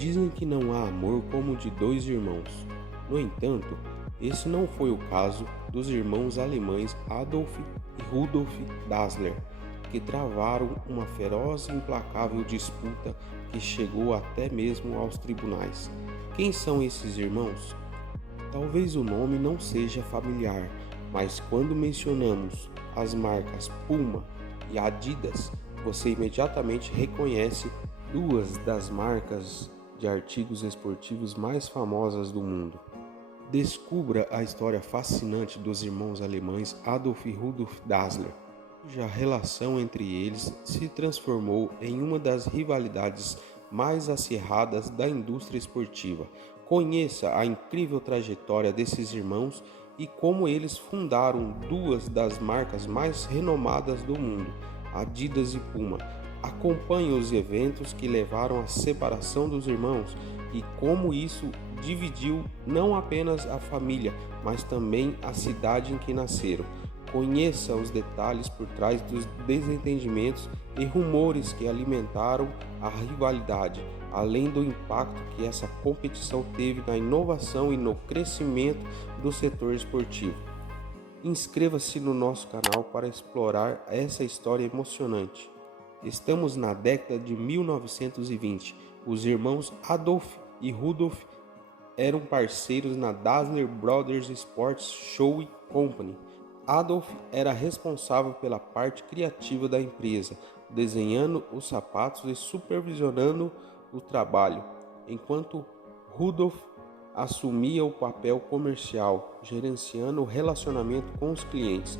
Dizem que não há amor como o de dois irmãos. No entanto, esse não foi o caso dos irmãos alemães Adolf e Rudolf Dassler, que travaram uma feroz e implacável disputa que chegou até mesmo aos tribunais. Quem são esses irmãos? Talvez o nome não seja familiar, mas quando mencionamos as marcas Puma e Adidas, você imediatamente reconhece duas das marcas de artigos esportivos mais famosas do mundo. Descubra a história fascinante dos irmãos alemães Adolf e Rudolf Dassler, cuja relação entre eles se transformou em uma das rivalidades mais acirradas da indústria esportiva. Conheça a incrível trajetória desses irmãos e como eles fundaram duas das marcas mais renomadas do mundo, Adidas e Puma. Acompanhe os eventos que levaram à separação dos irmãos e como isso dividiu não apenas a família, mas também a cidade em que nasceram. Conheça os detalhes por trás dos desentendimentos e rumores que alimentaram a rivalidade, além do impacto que essa competição teve na inovação e no crescimento do setor esportivo. Inscreva-se no nosso canal para explorar essa história emocionante. Estamos na década de 1920. Os irmãos Adolf e Rudolf eram parceiros na Dassler Brothers Sports Shoe Company. Adolf era responsável pela parte criativa da empresa, desenhando os sapatos e supervisionando o trabalho, enquanto Rudolf assumia o papel comercial, gerenciando o relacionamento com os clientes.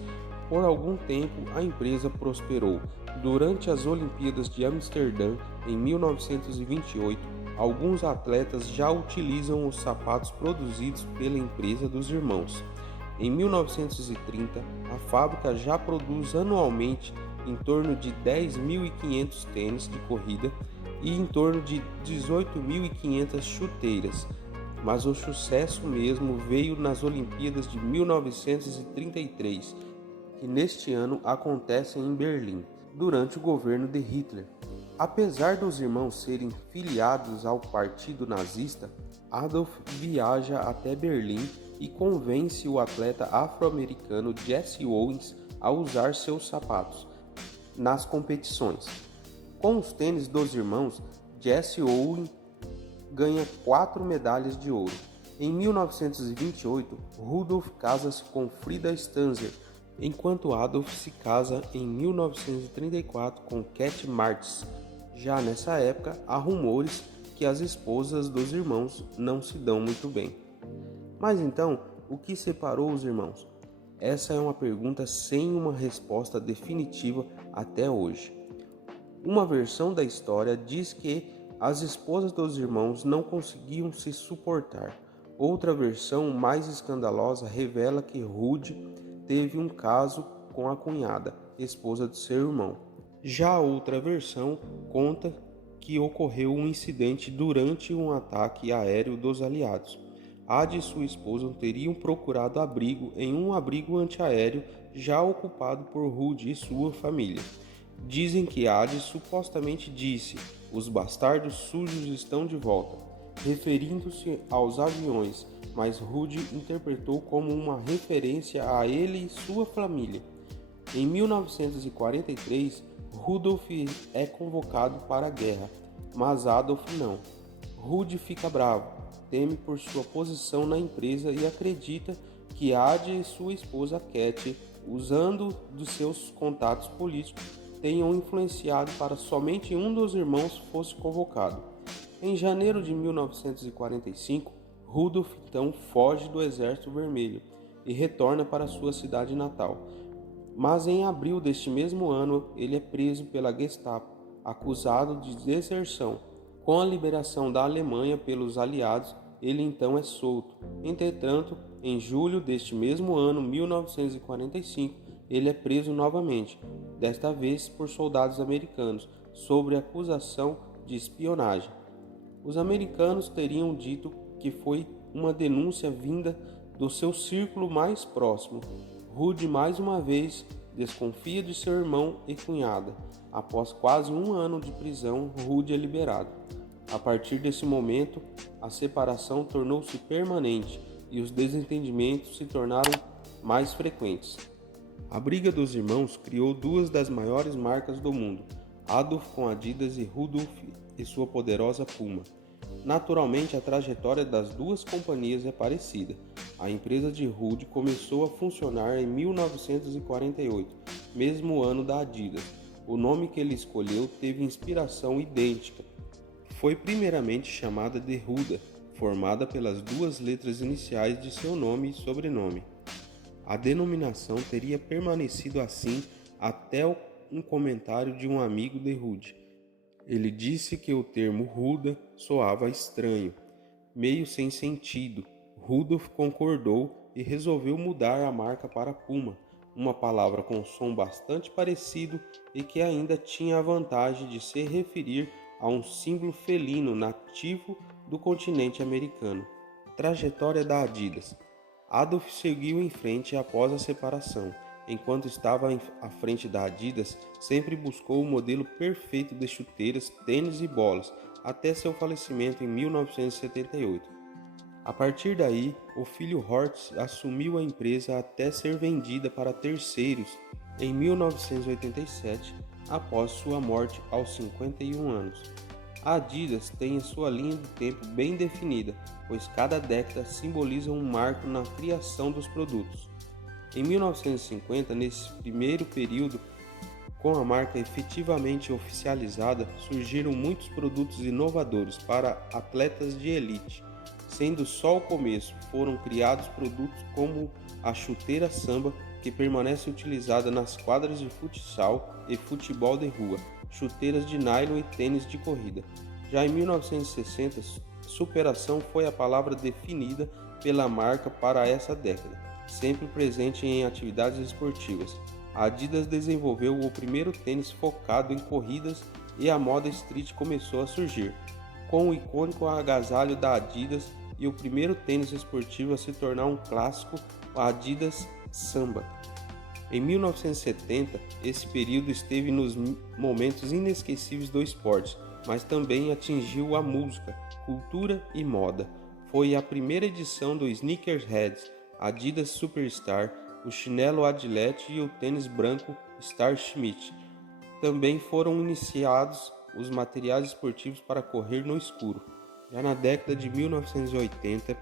Por algum tempo, a empresa prosperou. Durante as Olimpíadas de Amsterdã, em 1928, alguns atletas já utilizam os sapatos produzidos pela empresa dos irmãos. Em 1930, a fábrica já produz anualmente em torno de 10.500 tênis de corrida e em torno de 18.500 chuteiras. Mas o sucesso mesmo veio nas Olimpíadas de 1933, que neste ano acontecem em Berlim, durante o governo de Hitler. Apesar dos irmãos serem filiados ao partido nazista, Adolf viaja até Berlim e convence o atleta afro-americano Jesse Owens a usar seus sapatos nas competições. Com os tênis dos irmãos, Jesse Owens ganha 4 medalhas de ouro. Em 1928, Rudolf casa-se com Frida Stanzer, enquanto Adolf se casa em 1934 com Cat Martins. Já nessa época, há rumores que as esposas dos irmãos não se dão muito bem. Mas então, o que separou os irmãos? Essa é uma pergunta sem uma resposta definitiva até hoje. Uma versão da história diz que as esposas dos irmãos não conseguiam se suportar. Outra versão, mais escandalosa, revela que Rude teve um caso com a cunhada, esposa de seu irmão. Já outra versão conta que ocorreu um incidente durante um ataque aéreo dos aliados. Adi e sua esposa teriam procurado abrigo em um abrigo antiaéreo já ocupado por Rude e sua família. Dizem que Adi supostamente disse: "Os bastardos sujos estão de volta", referindo-se aos aviões, mas Rude interpretou como uma referência a ele e sua família. Em 1943, Rudolf é convocado para a guerra, mas Adolf não. Rude fica bravo, teme por sua posição na empresa e acredita que Adi e sua esposa Cat, usando dos seus contatos políticos, tenham influenciado para somente um dos irmãos fosse convocado. Em janeiro de 1945, Rudolf então foge do Exército Vermelho e retorna para sua cidade natal. Mas em abril deste mesmo ano, ele é preso pela Gestapo, acusado de deserção. Com a liberação da Alemanha pelos aliados, ele então é solto. Entretanto, em julho deste mesmo ano, 1945, ele é preso novamente, desta vez por soldados americanos, sob acusação de espionagem. Os americanos teriam dito que foi uma denúncia vinda do seu círculo mais próximo. Rude mais uma vez desconfia de seu irmão e cunhada. Após quase um ano de prisão, Rude é liberado. A partir desse momento, a separação tornou-se permanente e os desentendimentos se tornaram mais frequentes. A briga dos irmãos criou duas das maiores marcas do mundo, Adolf com Adidas e Rudolf e sua poderosa Puma. Naturalmente, a trajetória das duas companhias é parecida. A empresa de Rudd começou a funcionar em 1948, mesmo ano da Adidas. O nome que ele escolheu teve inspiração idêntica. Foi primeiramente chamada de Ruda, formada pelas duas letras iniciais de seu nome e sobrenome. A denominação teria permanecido assim até um comentário de um amigo de Rudd. Ele disse que o termo Ruda soava estranho, meio sem sentido. Rudolf concordou e resolveu mudar a marca para Puma, uma palavra com som bastante parecido e que ainda tinha a vantagem de se referir a um símbolo felino nativo do continente americano. Trajetória da Adidas. Adolf seguiu em frente após a separação. Enquanto estava à frente da Adidas, sempre buscou o modelo perfeito de chuteiras, tênis e bolas, até seu falecimento em 1978. A partir daí, o filho Horst assumiu a empresa até ser vendida para terceiros em 1987, após sua morte aos 51 anos. A Adidas tem a sua linha do tempo bem definida, pois cada década simboliza um marco na criação dos produtos. Em 1950, nesse primeiro período, com a marca efetivamente oficializada, surgiram muitos produtos inovadores para atletas de elite. Sendo só o começo, foram criados produtos como a chuteira samba, que permanece utilizada nas quadras de futsal e futebol de rua, chuteiras de nylon e tênis de corrida. Já em 1960, superação foi a palavra definida pela marca para essa década, sempre presente em atividades esportivas. A Adidas desenvolveu o primeiro tênis focado em corridas e a moda street começou a surgir, com o icônico agasalho da Adidas e o primeiro tênis esportivo a se tornar um clássico, o Adidas Samba. Em 1970, esse período esteve nos momentos inesquecíveis do esporte, mas também atingiu a música, cultura e moda. Foi a primeira edição do Sneakerhead, Adidas Superstar, o chinelo Adilette e o tênis branco Star Schmidt. Também foram iniciados os materiais esportivos para correr no escuro. Já na década de 1980,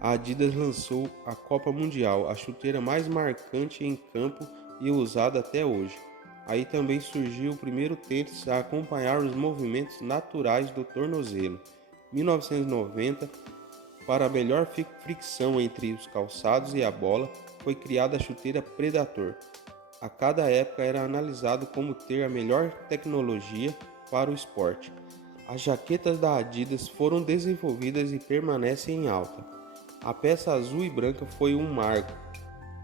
a Adidas lançou a Copa Mundial, a chuteira mais marcante em campo e usada até hoje. Aí também surgiu o primeiro tênis a acompanhar os movimentos naturais do tornozelo. 1990, para a melhor fricção entre os calçados e a bola, foi criada a chuteira Predator. A cada época era analisado como ter a melhor tecnologia para o esporte. As jaquetas da Adidas foram desenvolvidas e permanecem em alta. A peça azul e branca foi um marco.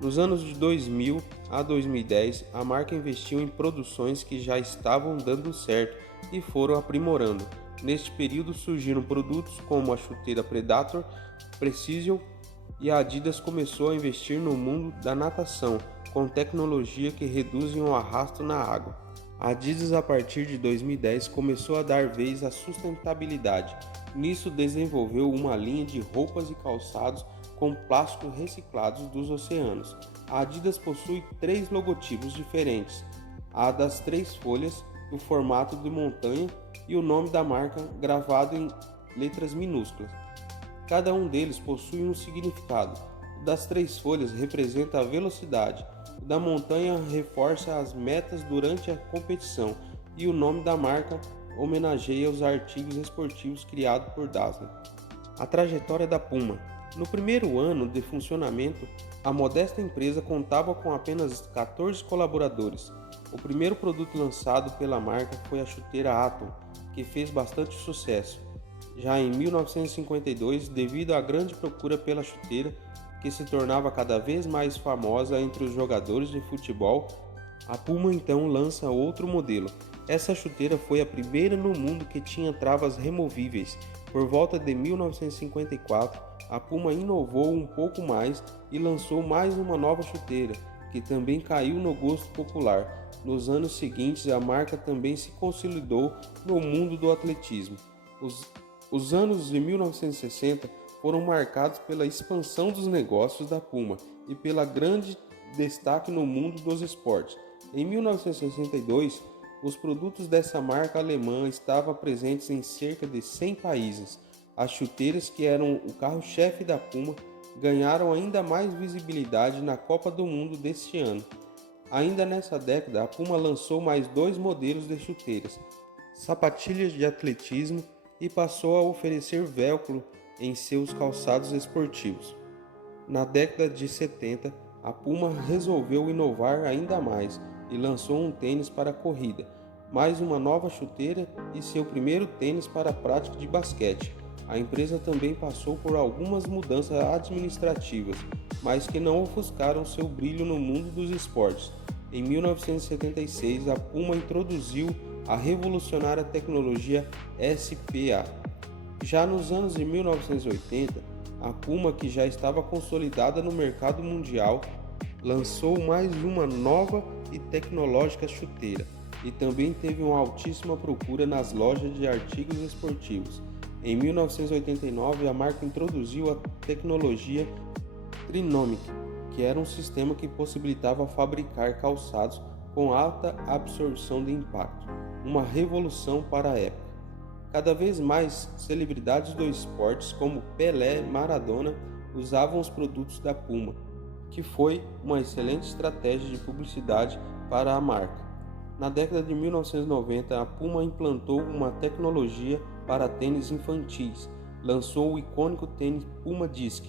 Nos anos de 2000 a 2010, a marca investiu em produções que já estavam dando certo e foram aprimorando. Neste período surgiram produtos como a chuteira Predator, Precision, e a Adidas começou a investir no mundo da natação, com tecnologia que reduzem o arrasto na água. A Adidas, a partir de 2010, começou a dar vez à sustentabilidade. Nisso, desenvolveu uma linha de roupas e calçados com plásticos reciclados dos oceanos. A Adidas possui 3 logotipos diferentes: a das 3 folhas, o formato de montanha e o nome da marca gravado em letras minúsculas. Cada um deles possui um significado. O das 3 folhas representa a velocidade, o da montanha reforça as metas durante a competição e o nome da marca homenageia os artigos esportivos criados por Dassler. A trajetória da Puma. No primeiro ano de funcionamento, a modesta empresa contava com apenas 14 colaboradores. O primeiro produto lançado pela marca foi a chuteira Atom, que fez bastante sucesso. Já em 1952, devido à grande procura pela chuteira, que se tornava cada vez mais famosa entre os jogadores de futebol, a Puma então lança outro modelo. Essa chuteira foi a primeira no mundo que tinha travas removíveis. Por volta de 1954, a Puma inovou um pouco mais e lançou mais uma nova chuteira, que também caiu no gosto popular. Nos anos seguintes, a marca também se consolidou no mundo do atletismo. Os Os anos de 1960 foram marcados pela expansão dos negócios da Puma e pela grande destaque no mundo dos esportes. Em 1962, os produtos dessa marca alemã estavam presentes em cerca de 100 países. As chuteiras, que eram o carro-chefe da Puma, ganharam ainda mais visibilidade na Copa do Mundo deste ano. Ainda nessa década, a Puma lançou mais 2 modelos de chuteiras, sapatilhas de atletismo, e passou a oferecer velcro em seus calçados esportivos. Na década de 70, a Puma resolveu inovar ainda mais e lançou um tênis para corrida, mais uma nova chuteira e seu primeiro tênis para a prática de basquete. A empresa também passou por algumas mudanças administrativas, mas que não ofuscaram seu brilho no mundo dos esportes. Em 1976, a Puma introduziu a revolucionária tecnologia SPA. Já nos anos de 1980, a Puma, que já estava consolidada no mercado mundial, lançou mais uma nova e tecnológica chuteira e também teve uma altíssima procura nas lojas de artigos esportivos. Em 1989, a marca introduziu a tecnologia Trinomic, que era um sistema que possibilitava fabricar calçados com alta absorção de impacto, uma revolução para a época. Cada vez mais celebridades do esporte como Pelé e Maradona usavam os produtos da Puma, que foi uma excelente estratégia de publicidade para a marca. Na década de 1990, a Puma implantou uma tecnologia para tênis infantis, lançou o icônico tênis Puma Disc,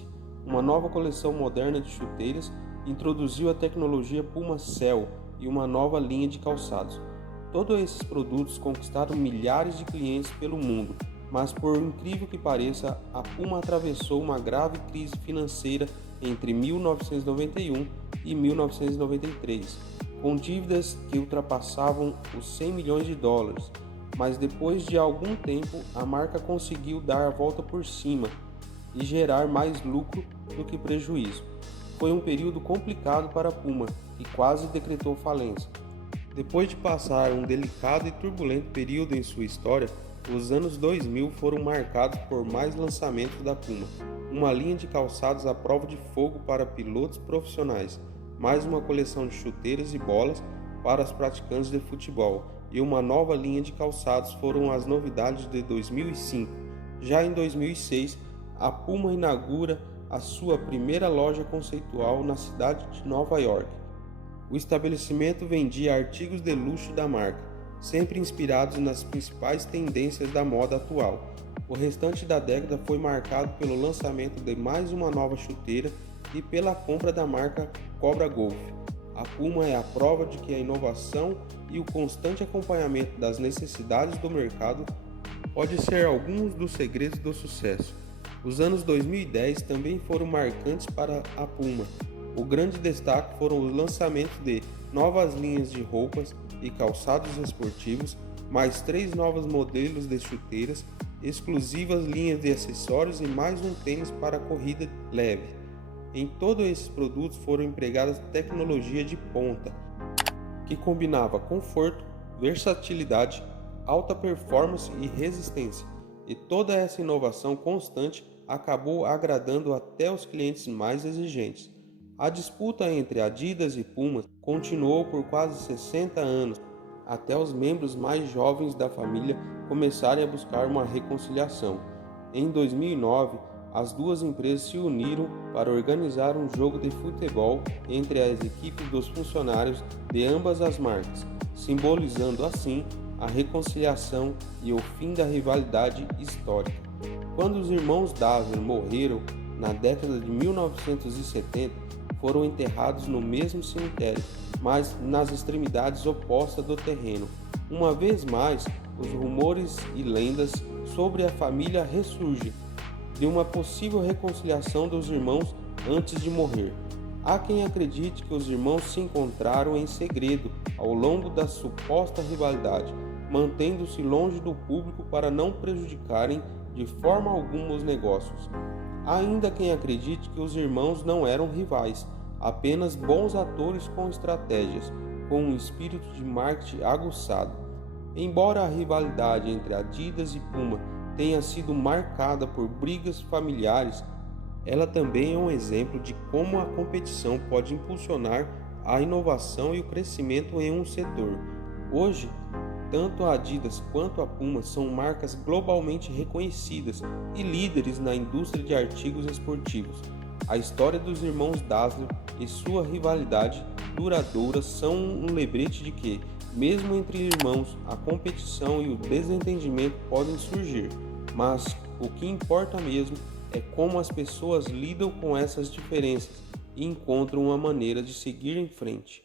uma nova coleção moderna de chuteiras, introduziu a tecnologia Puma Cell e uma nova linha de calçados. Todos esses produtos conquistaram milhares de clientes pelo mundo, mas por incrível que pareça, a Puma atravessou uma grave crise financeira entre 1991 e 1993, com dívidas que ultrapassavam os 100 milhões de dólares, mas depois de algum tempo a marca conseguiu dar a volta por cima e gerar mais lucro do que prejuízo. Foi um período complicado para a Puma, que quase decretou falência. Depois de passar um delicado e turbulento período em sua história, os anos 2000 foram marcados por mais lançamentos da Puma, uma linha de calçados à prova de fogo para pilotos profissionais, mais uma coleção de chuteiras e bolas para os praticantes de futebol e uma nova linha de calçados foram as novidades de 2005. Já em 2006, a Puma inaugura a sua primeira loja conceitual na cidade de Nova York. O estabelecimento vendia artigos de luxo da marca, sempre inspirados nas principais tendências da moda atual. O restante da década foi marcado pelo lançamento de mais uma nova chuteira e pela compra da marca Cobra Golf. A Puma é a prova de que a inovação e o constante acompanhamento das necessidades do mercado pode ser alguns dos segredos do sucesso. Os anos 2010 também foram marcantes para a Puma. O grande destaque foram os lançamentos de novas linhas de roupas e calçados esportivos, mais 3 novos modelos de chuteiras, exclusivas linhas de acessórios e mais um tênis para corrida leve. Em todos esses produtos foram empregadas tecnologia de ponta, que combinava conforto, versatilidade, alta performance e resistência. E toda essa inovação constante acabou agradando até os clientes mais exigentes. A disputa entre Adidas e Puma continuou por quase 60 anos, até os membros mais jovens da família começarem a buscar uma reconciliação. Em 2009, as duas empresas se uniram para organizar um jogo de futebol entre as equipes dos funcionários de ambas as marcas, simbolizando assim a reconciliação e o fim da rivalidade histórica. Quando os irmãos Dassler morreram na década de 1970, foram enterrados no mesmo cemitério, mas nas extremidades opostas do terreno. Uma vez mais, os rumores e lendas sobre a família ressurgem de uma possível reconciliação dos irmãos antes de morrer. Há quem acredite que os irmãos se encontraram em segredo ao longo da suposta rivalidade, mantendo-se longe do público para não prejudicarem de forma alguma os negócios. Há ainda quem acredite que os irmãos não eram rivais, apenas bons atores com estratégias, com um espírito de marketing aguçado. Embora a rivalidade entre Adidas e Puma tenha sido marcada por brigas familiares, ela também é um exemplo de como a competição pode impulsionar a inovação e o crescimento em um setor. Hoje, tanto a Adidas quanto a Puma são marcas globalmente reconhecidas e líderes na indústria de artigos esportivos. A história dos irmãos Dassler e sua rivalidade duradoura são um lembrete de que, mesmo entre irmãos, a competição e o desentendimento podem surgir, mas o que importa mesmo é como as pessoas lidam com essas diferenças e encontram uma maneira de seguir em frente.